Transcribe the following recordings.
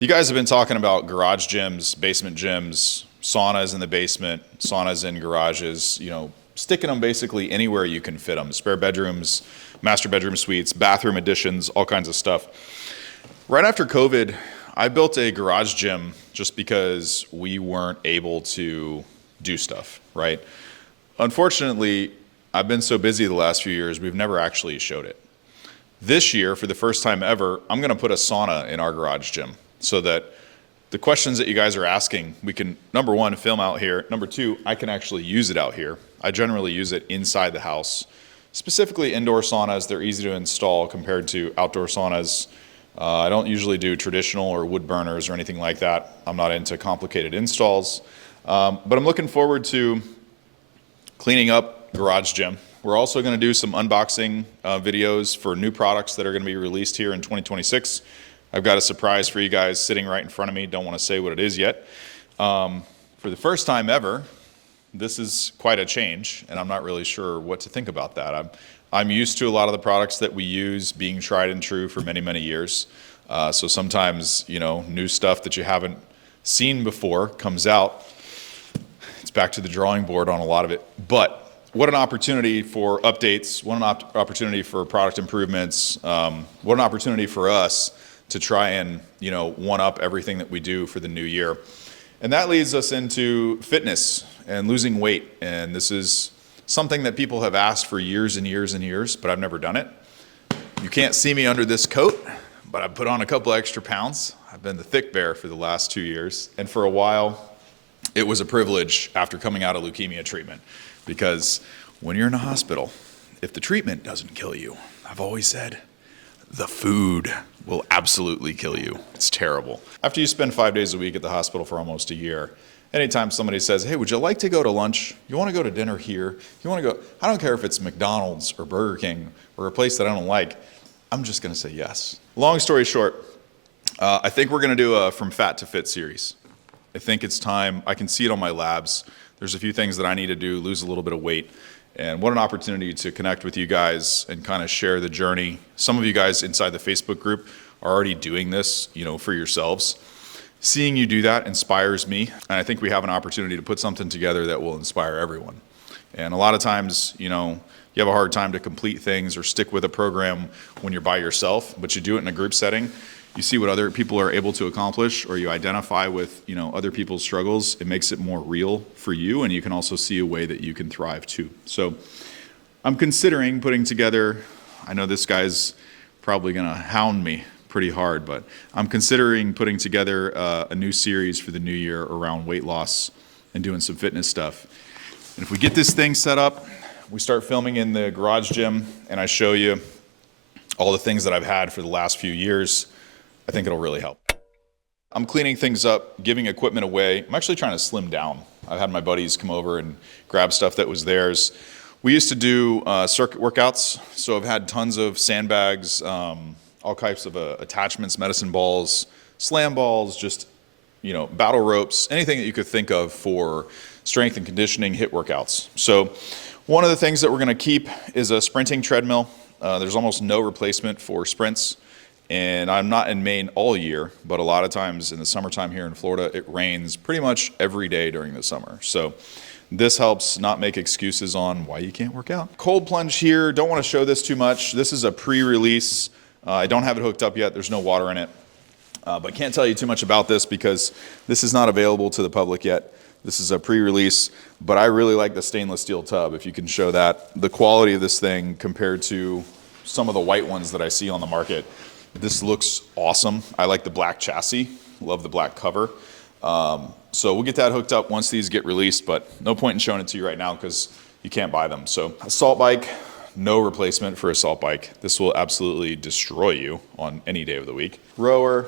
You guys have been talking about garage gyms, basement gyms, saunas in the basement, saunas in garages, sticking them basically anywhere you can fit them. Spare bedrooms, master bedroom suites, bathroom additions, all kinds of stuff. Right after COVID, I built a garage gym just because we weren't able to do stuff, right? Unfortunately, I've been so busy the last few years, we've never actually showed it. This year, for the first time ever, I'm gonna put a sauna in our garage gym so that the questions that you guys are asking, we can, number one, film out here. Number two, I can actually use it out here. I generally use it inside the house. Specifically indoor saunas, they're easy to install compared to outdoor saunas. I don't usually do traditional or wood burners or anything like that. I'm not into complicated installs. But I'm looking forward to cleaning up garage gym. We're also going to do some unboxing videos for new products that are going to be released here in 2026. I've got a surprise for you guys sitting right in front of me. Don't want to say what it is yet. For the first time ever, this is quite a change, and I'm not really sure what to think about that. I'm used to a lot of the products that we use being tried and true for many, many years. So sometimes, new stuff that you haven't seen before comes out. It's back to the drawing board on a lot of it. But what an opportunity for updates, what an opportunity for product improvements, what an opportunity for us to try and, one-up everything that we do for the new year. And that leads us into fitness and losing weight. And this is something that people have asked for years and years and years, but I've never done it. You can't see me under this coat, but I've put on a couple extra pounds. I've been the thick bear for the last 2 years. And for a while, it was a privilege after coming out of leukemia treatment. Because when you're in a hospital, if the treatment doesn't kill you, I've always said, the food will absolutely kill you. It's terrible. After you spend 5 days a week at the hospital for almost a year, anytime somebody says, hey, would you like to go to lunch? You want to go to dinner here? You want to go? I don't care if it's McDonald's or Burger King or a place that I don't like. I'm just going to say yes. Long story short, I think we're going to do a From Fat to Fit series. I think it's time. I can see it on my labs. There's a few things that I need to do, lose a little bit of weight. And what an opportunity to connect with you guys and kind of share the journey. Some of you guys inside the Facebook group are already doing this, for yourselves. Seeing you do that inspires me. And I think we have an opportunity to put something together that will inspire everyone. And a lot of times, you have a hard time to complete things or stick with a program when you're by yourself, but you do it in a group setting. You see what other people are able to accomplish, or you identify with, other people's struggles. It makes it more real for you, and you can also see a way that you can thrive too. So I'm considering putting together, I know this guy's probably gonna hound me pretty hard, but I'm considering putting together a new series for the new year around weight loss and doing some fitness stuff. And if we get this thing set up, we start filming in the garage gym, and I show you all the things that I've had for the last few years, I think it'll really help. I'm cleaning things up, giving equipment away. I'm actually trying to slim down. I've had my buddies come over and grab stuff that was theirs. We used to do circuit workouts, so I've had tons of sandbags, all types of attachments, medicine balls, slam balls, just, battle ropes, anything that you could think of for strength and conditioning HIIT workouts. So one of the things that we're gonna keep is a sprinting treadmill. There's almost no replacement for sprints. And I'm not in Maine all year, but a lot of times in the summertime here in Florida, it rains pretty much every day during the summer. So this helps not make excuses on why you can't work out. Cold plunge here, don't want to show this too much. This is a pre-release. I don't have it hooked up yet, there's no water in it. But can't tell you too much about this because this is not available to the public yet. This is a pre-release, but I really like the stainless steel tub, if you can show that. The quality of this thing compared to some of the white ones that I see on the market. This looks awesome. I like the black chassis, love the black cover. So we'll get that hooked up once these get released, but no point in showing it to you right now because you can't buy them. So assault bike, no replacement for assault bike. This will absolutely destroy you on any day of the week. Rower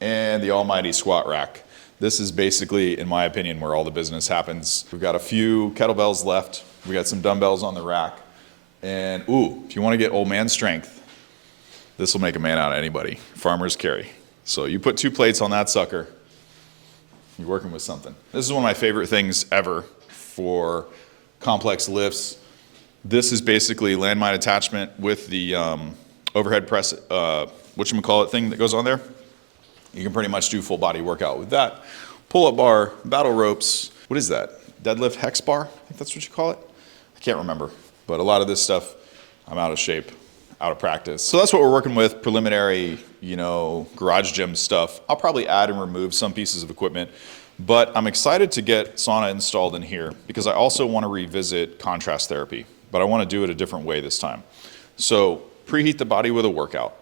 and the almighty squat rack. This is basically, in my opinion, where all the business happens. We've got a few kettlebells left. We got some dumbbells on the rack. And if you want to get old man strength, this will make a man out of anybody. Farmer's carry. So you put 2 plates on that sucker, you're working with something. This is one of my favorite things ever for complex lifts. This is basically landmine attachment with the overhead press, whatchamacallit thing that goes on there. You can pretty much do full body workout with that. Pull-up bar, battle ropes. What is that? Deadlift hex bar? I think that's what you call it. I can't remember. But a lot of this stuff, I'm out of shape, out of practice. So that's what we're working with, preliminary, garage gym stuff. I'll probably add and remove some pieces of equipment, but I'm excited to get sauna installed in here because I also want to revisit contrast therapy, but I want to do it a different way this time. So preheat the body with a workout,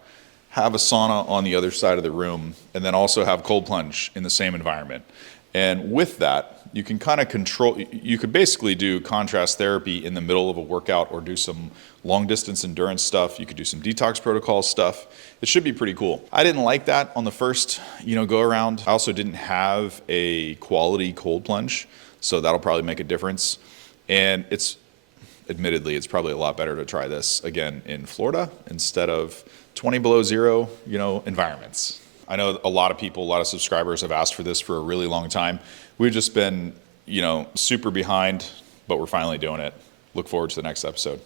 have a sauna on the other side of the room, and then also have cold plunge in the same environment. And with that, you can kind of control, you could basically do contrast therapy in the middle of a workout or do some long distance endurance stuff. You could do some detox protocol stuff. It should be pretty cool. I didn't like that on the first, go around. I also didn't have a quality cold plunge, so that'll probably make a difference. And admittedly, it's probably a lot better to try this again in Florida instead of 20 below zero, environments. I know a lot of subscribers have asked for this for a really long time. We've just been, super behind, but we're finally doing it. Look forward to the next episode.